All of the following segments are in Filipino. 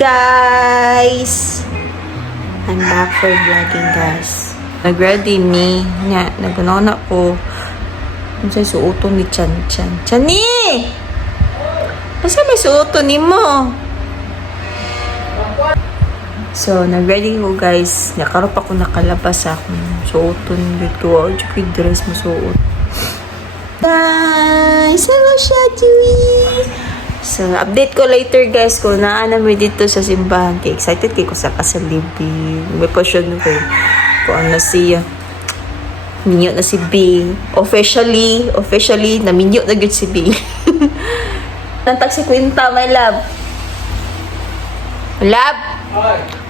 guys! I'm back for vlogging, guys. Nag-ready me. Nga, nag-unana ko. Ano sa'yo suoto ni Chan Chan? Chani! Ano may suoto ni mo? So, nag-ready ko, guys. Nakarap ako nakalabas akong suoton dito. Ay, yung dress mo suot. Guys! Hello, Shadwi! So, update ko later, guys, kung naanam mo dito sa simbahan. Kaya excited kayo ko sa kasalibing. May pasyon ko. Kung ano siya. Minyo na si Bing. Officially, naminyo na good si Bing. Nantag si Quinta, my love. Love!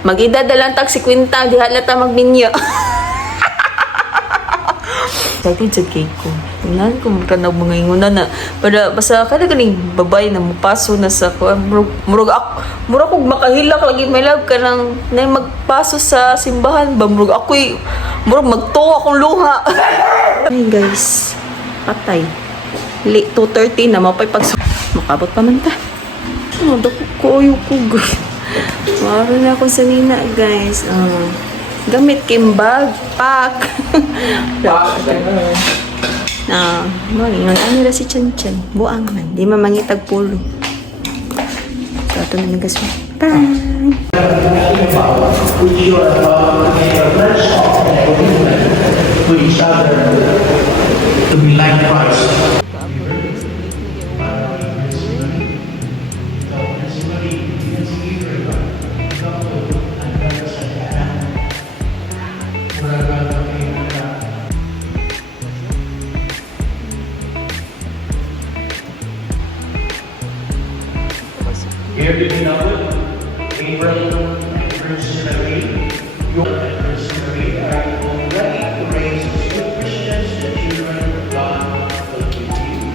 Mag-idadalang tag si Quinta. Di halata magminyo. Excited sa cake ko. Tingnan ko magtanag mga ingunan na. Para basta kada galing babae na mupaso na sa ko. Murag kong makahilak lagi my love ka nang na magpaso sa simbahan ba. Murag magtuwa akong luha. Ay guys, patay. Late 2:30 na mapay pag makabot pa man ta. Ano dako koyo ko guys. Maro na ako sa nina guys. Gamit kimbag, pack. Na, malingon ano si Chan Chan. Buang man, di mamangitag pulo. So, ito na nagaswa. Bye! To each other to be like Christ. Here to be known, Gabriel and Bruce Marie, your Bruce Marie are ready to raise two Christians, the children of God will give you.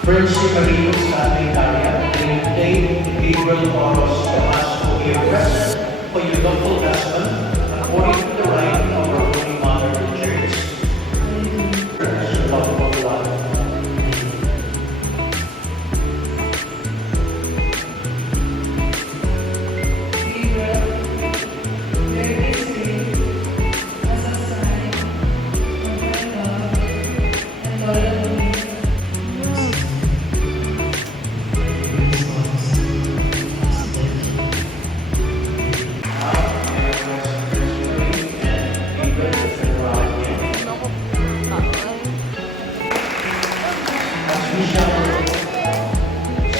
Bruce Marie sa Italia, and today Gabriel Oros Damasco here present for your lawful husband, according to the right of our Holy Mother the Church.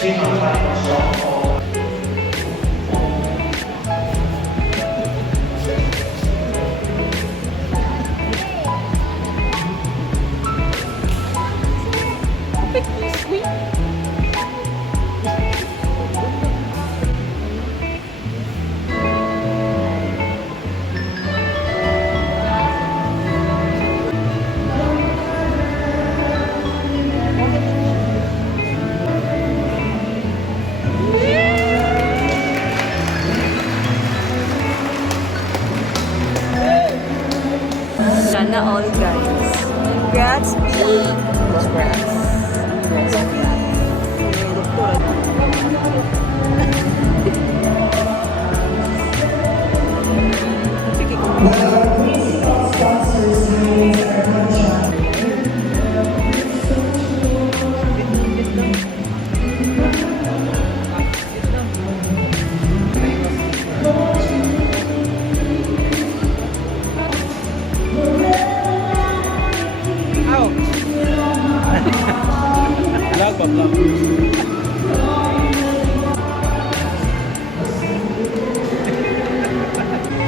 Sing a final song called Sana all guys. Congrats, Bing! Congrats.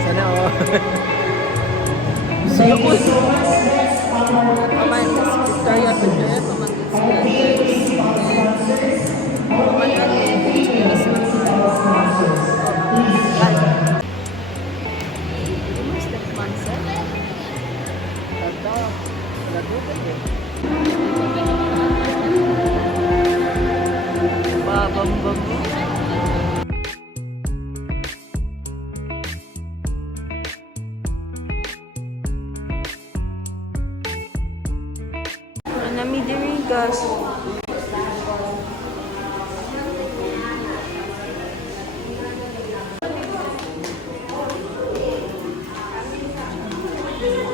Sana all. So, ako paman sa Victoria Victoria paman sa Babam. Nami diri gas.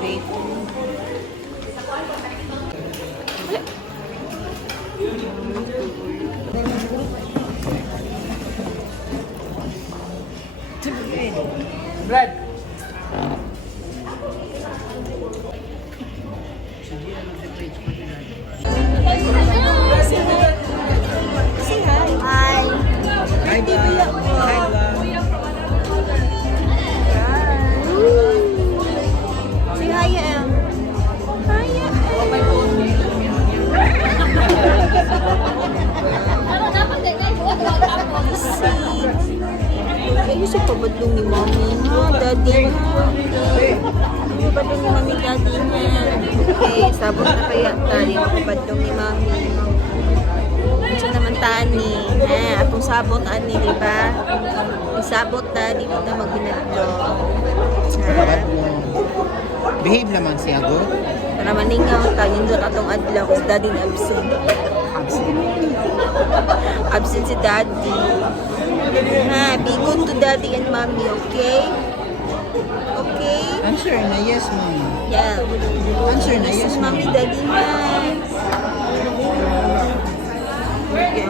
Wait. Brad. Say hi. Hi. Hi, Bob. Hi, Bob. Say hi, Em. Hi, Em. Kayo siya pabadlong ni Mami, ha? Daddy, ha? Pabadlong ni Mami, Daddy, ha? Okay, sabot na kaya tayo. Pabadlong ni Mami. Siya naman tani, ha? Atong sabot, ani, di ba? Isabot na, di ba na magbinadlong. Ha? Behave naman siya, go. Para maningaw ta, nindot atong adlaw, kasi Daddy na absent. Absent si Daddy. Ha, be good to Daddy and Mommy, okay? Okay? Answer na yes, mom. Yeah. Answer na yes, mom. Mommy, Daddy na. Okay,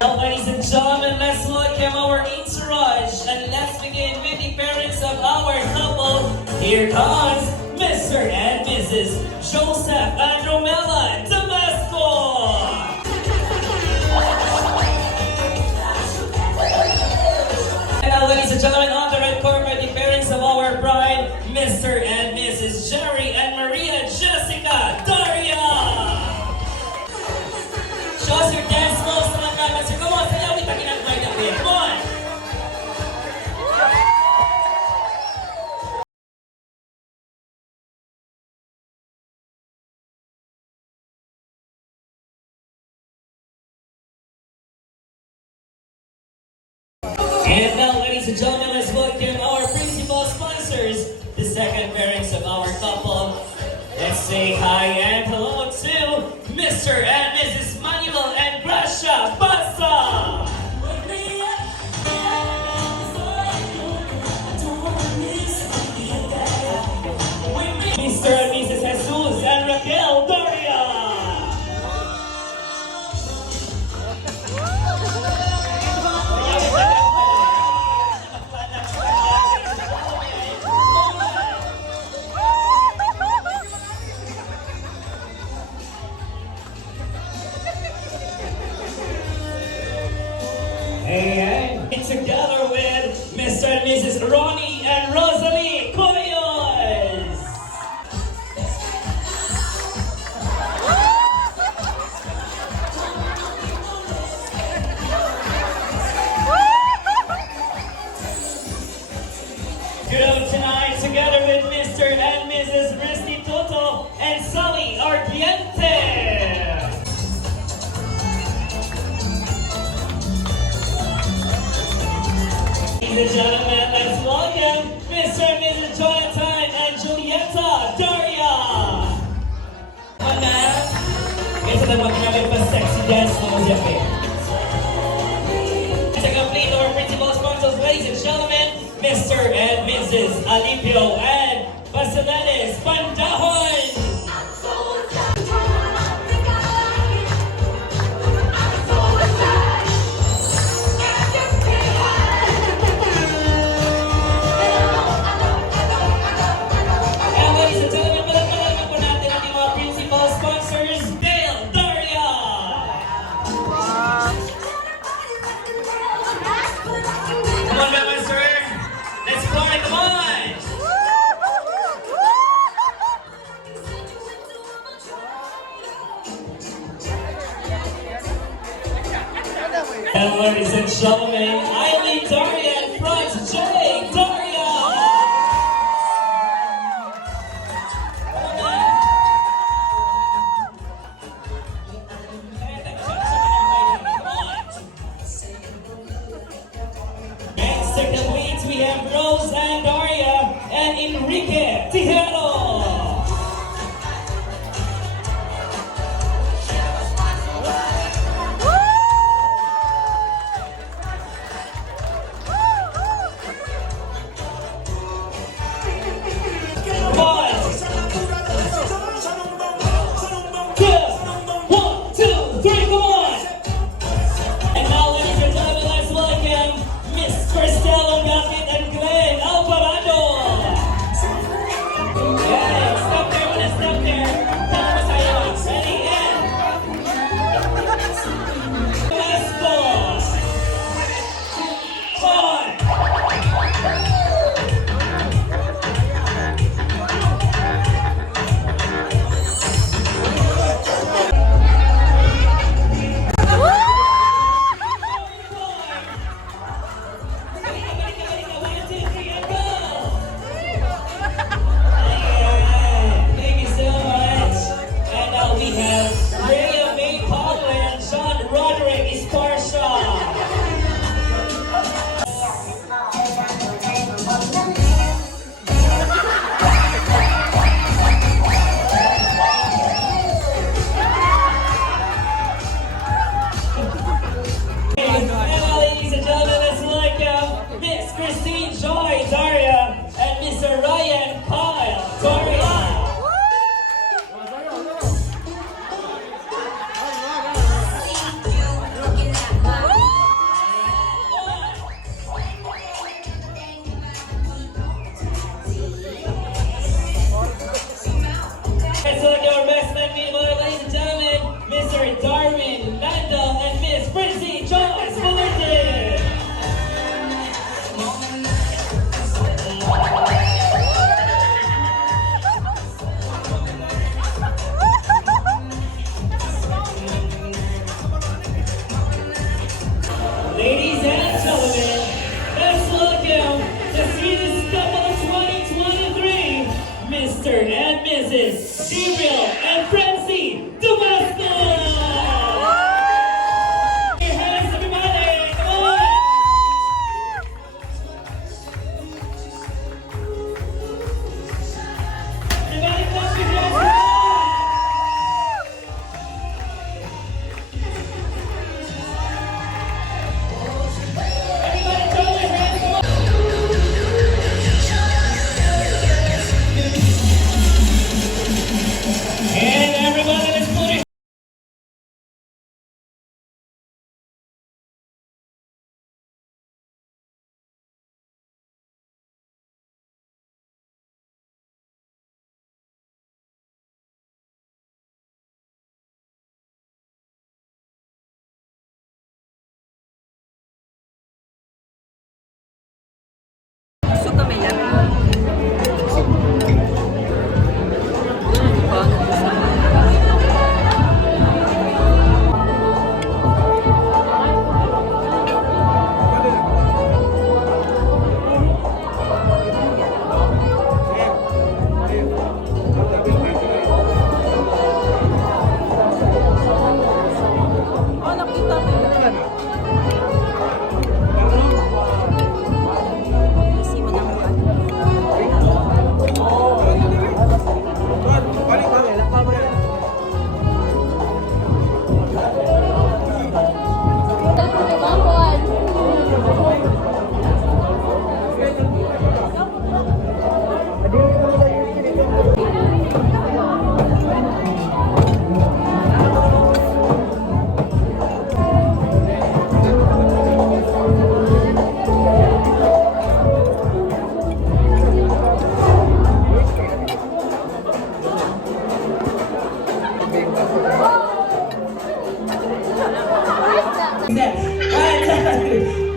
Now, ladies and gentlemen, let's welcome our entourage and let's begin with the parents of our couple. Here comes Mr. and Mrs. Joseph and Romella Damasco. And now, ladies and gentlemen, on the red carpet, the parents of our bride, Mr. and Mrs. Jerry and Maria Jessica Daria. Show us your dance moves, mga guys. Come on, sayaw kita kinag-ride up here. Come on! And now, ladies and gentlemen, let's welcome our principal sponsors, the second parents of our couple. Let's say hi and hello to Mr. and Mrs. Manuel and Gracia Basa. Mr. and Mrs. Jesus and Raquel Doria. And together with Mr. and Mrs. Ronnie and Rosalie Coyos. Good tonight together with Mr. and Mrs. Risty Toto and Sally Ardiente. Ladies and gentlemen, let's welcome Mr. and Mrs. Jonathan and Julieta Daria. Mana, ito na magkakabi pa sexy dance mo siya pa. To complete our principal sponsors, ladies and gentlemen, Mr. and Mrs. Alipio and Basilanes Pandahon. And ladies and gentlemen, Eileen Daria and Franz J. Daria! Mr. and Mrs. Gabriel and Francie Damasco! Your hands, everybody! Come on! Everybody clap your hands! Come on! Everybody throw your hands! Come on! And everybody, let's put it. Gusto kami yan.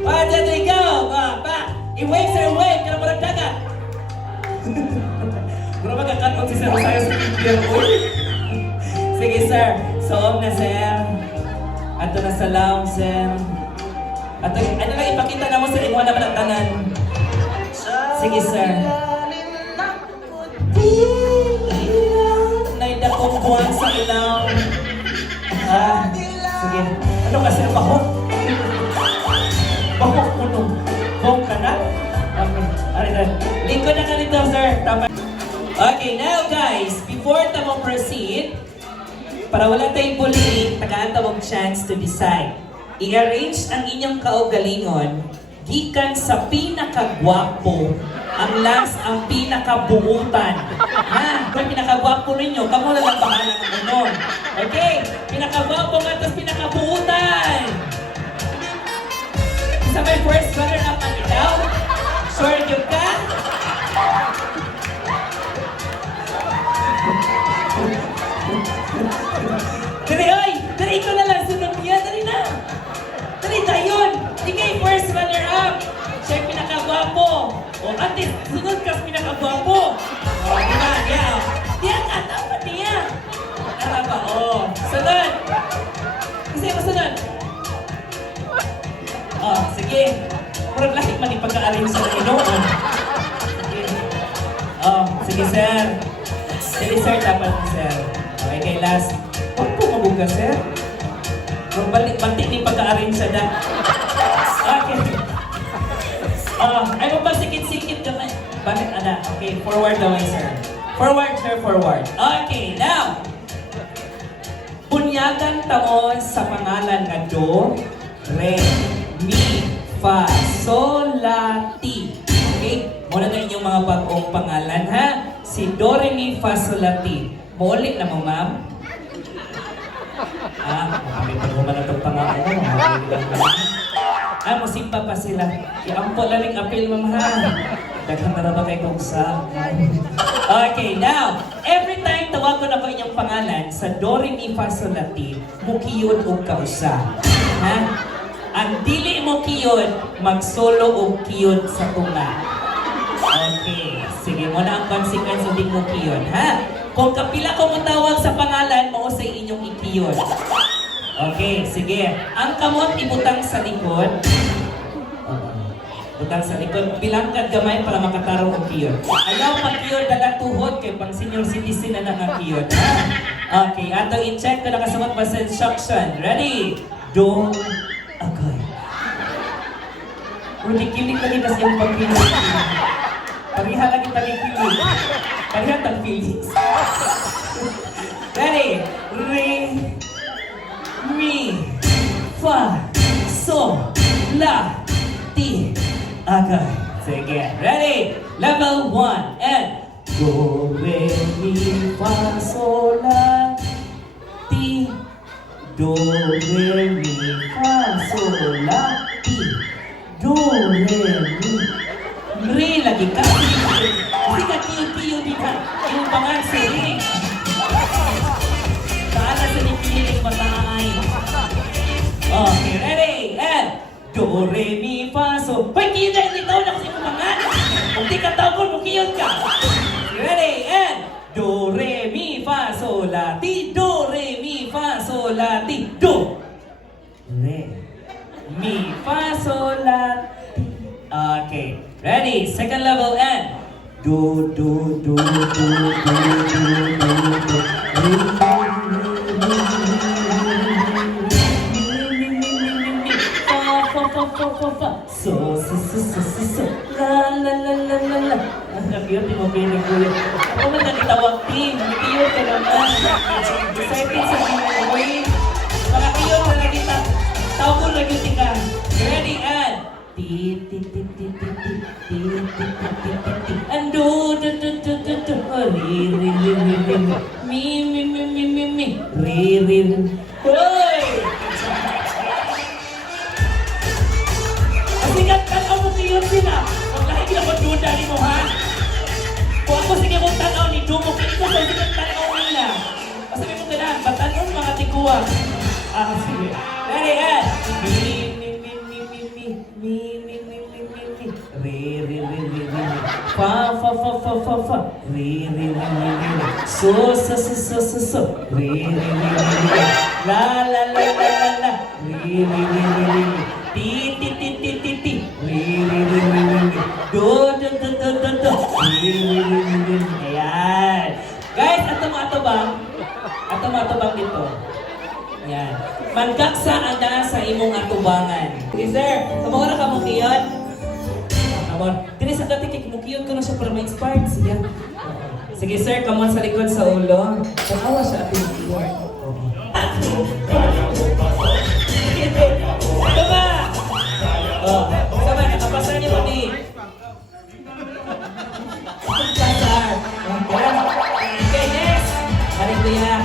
One, two, three, go! Back! I-wave, sir, wave! Kaya parang dagat! Mura magkakat-out si Sir Rosario sa video. Sige, sir. Soom na, sir. Ato na sa lounge, sir. Ato, ano lang ipakita na mo, sir? Ikuha naman ang tanan. Sige, sir. Naida kong buwan sa ilaw. Sige. Ano ka, sir? Bahok? Bahok mo nung. Bahok ka na? Okay. Alright. Lingkod na ka nito, sir. Tama. Okay, now guys, before tamo proceed, para wala tayong bullying, tagaan tawag chance to decide. I-arrange ang inyong kaugalingon gikan sa pinakagwapo, ang last ang pinakabuutan. Ha? Kung pinakagwapo ninyo, kamo na lang pangalan ng ano. Okay? Pinakagwapo nga, tapos pinakabuutan. Isa may first runner-up ang itaw? Sure yung ka? Dali, oy! Dali, ikaw na lang, sunod niya. Dali na! Dali, tayon! Ikaw first runner-up! Siya yung pinakagwapo! O, ate, sunod ka sa pinakagwapo! O, diba? Diya, o. Diya ka, tama niya! Tama ba? O, sunod! Kasi ako sunod! O, sige! Parang lahit man yung pagka-arrange sa Panginoon. Sige. O, sige, sir. Sige, sir, dapat sir. Okay, kay last. Huwag po mabuga, sir. Kung balik ni pagka-arrange sa da. Okay. Ay mo ba sikit-sikit ka na? Bakit, ana? Okay, forward daw, sir. Forward, sir, forward. Okay, now. Bunyagan tamo sa pangalan nga do, re, mi, fa, sol, la, ti. Okay? Muna na inyong mga bagong pangalan, ha? Si do, re, mi, fa, sol, la, ti. Maulit na mo, ma'am. May pag-uman na itong pangalan mo. Musimpa pa sila. Iampo lang yung appeal, ma'am, ha? Daghang na ba kayo kung sa... Okay, now, every time tawagon ako inyong pangalan sa do, re, mi, fa, sol, la, ti, mukiyod o kausa. Ha? Ang dili mo kiyod, mag-solo o kiyod sa tunga. Okay, sige mo na ang consequence of di mo kiyod, ha? Kung kapila ko mo tawag sa pangalan, mo sa inyong ikiyod. Okay, sige. Ang kamot ibutang sa likod. Butang sa likod, bilangkad gamay para makatarong ang kiyod. Ayaw mag-kiyod dalang tuhod kay pang senior citizen na nakakiyod. Ha? Okay, ato i-check na nakasamat pa sa instruction. Ready? Do, agay. Uy, kikilig lagi kasi yung pagkilig. Pariha lagi pagkikilig. Pariha tang feelings. Ready? Re, mi, fa, so, la, ti, agay. Sige, ready? Level 1 and do, re, mi, fa, so, la, ti, do, re, mi, fa, so, la, ti, do, re, mi, re, lagi ka. Hindi ka tiyo-tiyo di ka. Yung pangan siling. Saan na sa nipiling mataay? Okay, ready? And do, re, mi, fa, so. Hoy, kiyod na itaw na kasi kumangan. Kung di ka tawag mo, kiyod ka. Ready? And do, re, mi, fa, so, la, ti, do, re, mi, fa, so, la, ti, do. Re, mi, fa, so, la, ti. Okay, ready? Second level and do, do, do, do, do, do, do, do. So, la, la, la, la, la, la. Ang cute mo, pinig ko yun. Ako man nagtawag team. Cute ka naman. Excited sa giveaway. Mga cute na lagi ta. Tawag ko lagi tika. Ready and ti, ti, ti, ti, ti, ti, ti, ti, ti, ti, ti, ti. And do, do, do, do, do, do. Oh, ri, ri, ri, ri, ri. Mi, mi, mi, mi, mi, mi. Ri, ri, ri. Hoy! Sigat ka mo siyon sila. Huwag lahat yung magduda ni mo, ha? Kung ako sige mong tanaw ni Dumo, kaya sa sigat tanaw nila. Pasabi mo ka na, batanon mga tikuwa. Sige. Ready, and mi, mi, mi, mi, mi, mi, mi, mi, mi, mi, mi, mi. Re, re, re, re, re. Fa, fa, fa, fa, fa, fa. Re, re, re, re, re. So, so, so, so, so, so. Re, re, re, re, re. La, la, la, la, la, la. Re, re, re, re, re. Ti, ti, ti, ti, ti, ti. Re, re, re, re, re, re. Do, do, do, do, do, do. Re, re, re, re, re. Ayan. Guys, atong-atobang dito. Ayan. Magkaksa ang sa imong atubangan. Okay, sir. Kamahura ka mo kiyon? Kamahura. Dili sa dati kay kimukiyon ko na siya para ma-inspired siya. Sige, sir. Come on sa likod sa ulo. Takawa siya at kimukiyon. Tama! Oh, sama, nakapasa niyo mo ni. Pasar. Okay, next. Haring kuya.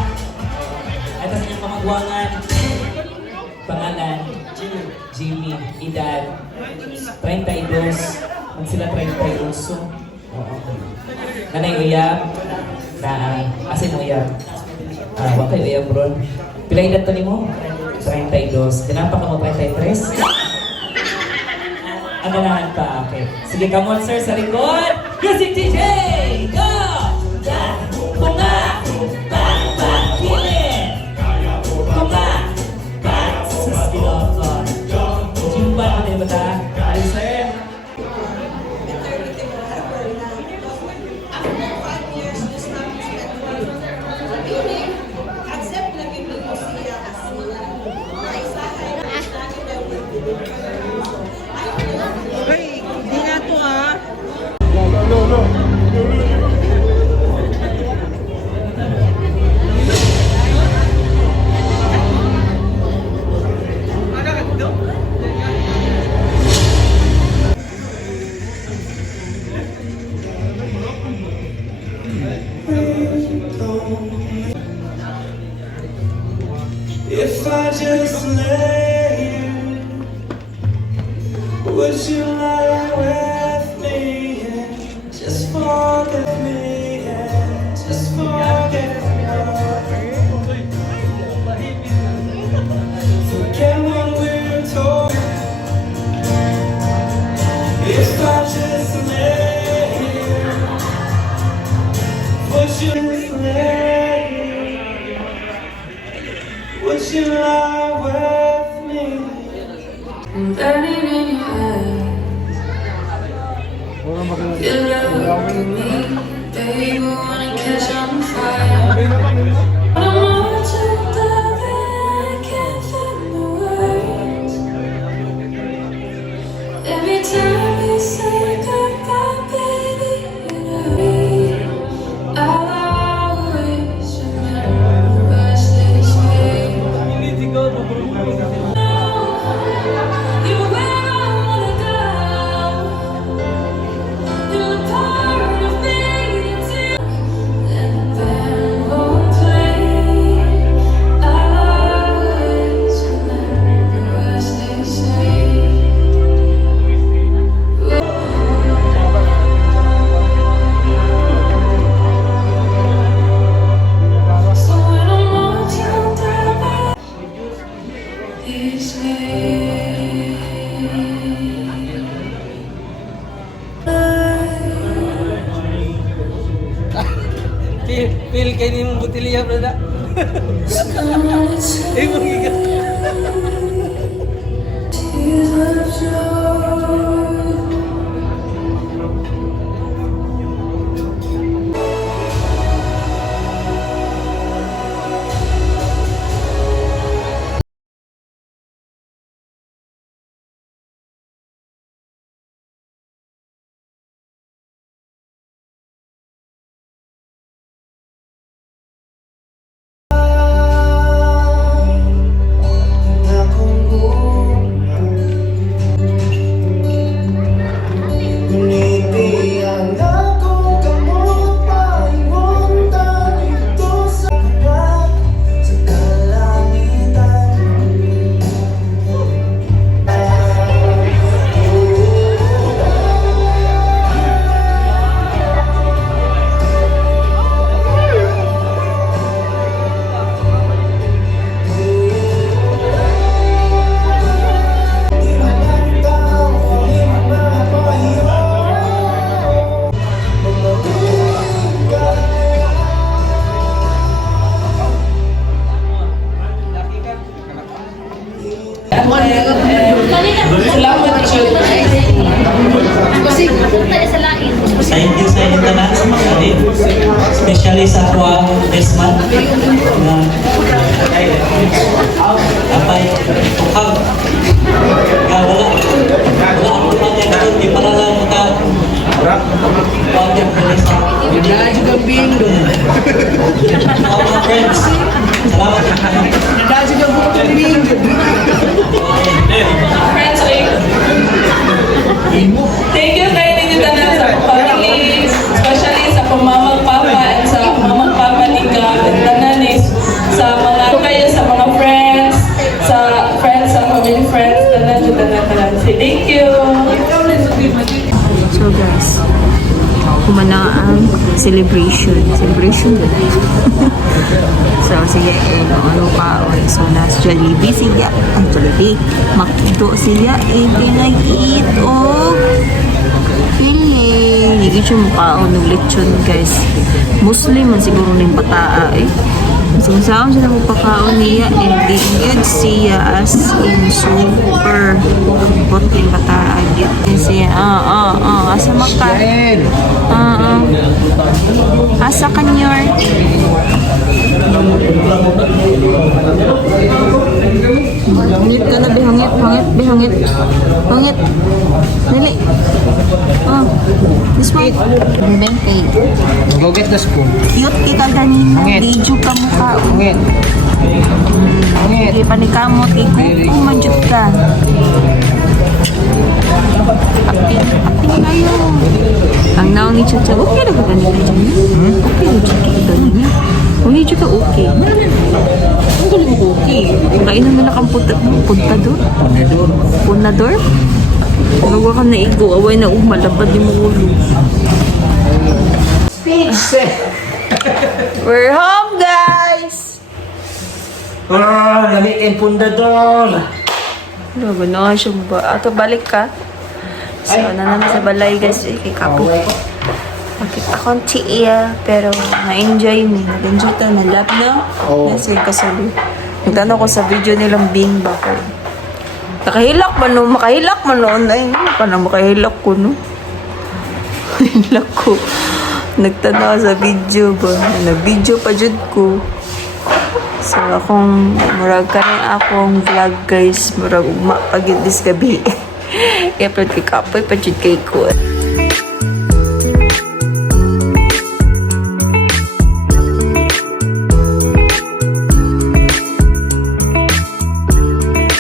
Ito sa inyong pamagwangan. Pangalan. Jimmy. Edad. 32. Mag sila 32. Nanay uyab. Asin uyab. Huwag kayo uyab, bro. Pila edad to ni mo? 32. Tinapa ka mo 33? Aganahan pa, okay. Sige, come on, sir, sa likod. Music DJ! Go! Kunga! Kilin! Kunga! Sus, kinokon. Jimba mo din ba ta? Ay, sir. Ay, di na to ah. If I just lay here, would you lie with me and just forget me and just forget me? Forget what we're told. If I just lay here, would you just lay here? Would you lie with me? I'm burning in your eyes. Every time you say goodbye, baby, you know I'll always remember us this way. You're where I wanna go. You're a part of me too. And the band won't play. I'll always remember us this way. So when I'm all tuned up this way, Feel kayo ni mong butilya, brada. it's gonna Eh, magiga. tears of joy. Binibiyang ako kamot paiwan dito sa kanya sa kalangitan. Thank you sa inyong tanan sa pagkalit. Especially sa Juan Desman na apay tukag. Wala ako pati na di para lang maka pati sa juga bingo. all my friends. Salamat. Dahil juga bukan bingo. Thank you kay ninyo tanan sa family, especially sa pamamang papa and sa mamang papa ni God at tanan is sa mga kayo, sa mga friends, sa family friends, tanan. Say thank you. So guys, kumana ang celebration din. So siya ano pa so nas Jollibee siya ang Jollibee makdo siya pinag-eat o feeling hindi siya mukhaon ng lechon guys. Muslim man siguro ng bataa so saan siya magpakaon niya di good siya as in super bot ng bataa yun siya asa maka asa kanyor hangit ka na hangit dali this one bengkay Go get the spoon. cute kita ganina di juga mukha Ngit. di panikamot ikuko manjud ka aping kayo ang naon ni Chacha okay na ba ganito dyan okay na dyan hindi juga okay ang tuloy mo okay kain naman na kang puntador nagawa ka na igo away na malabad di mo ulo we're home guys Namikin pundador. gano'n siya ba ato balik ka so naman sa balay guys kay kapo makita akong tiya pero na-enjoy mo nag-enjoy ta na lap na nasir ka sa nagtanong ko sa video nilang Bing ba ko makahilak man noon ay paano makahilak ko no nila ko. Nagtanaw sa video ba? Nag-video pa jud ko. So, akong murag ka na akong vlog guys. Murag ugma pagid this gabi. Kaya pwede kay kapoy pa jud kay ko.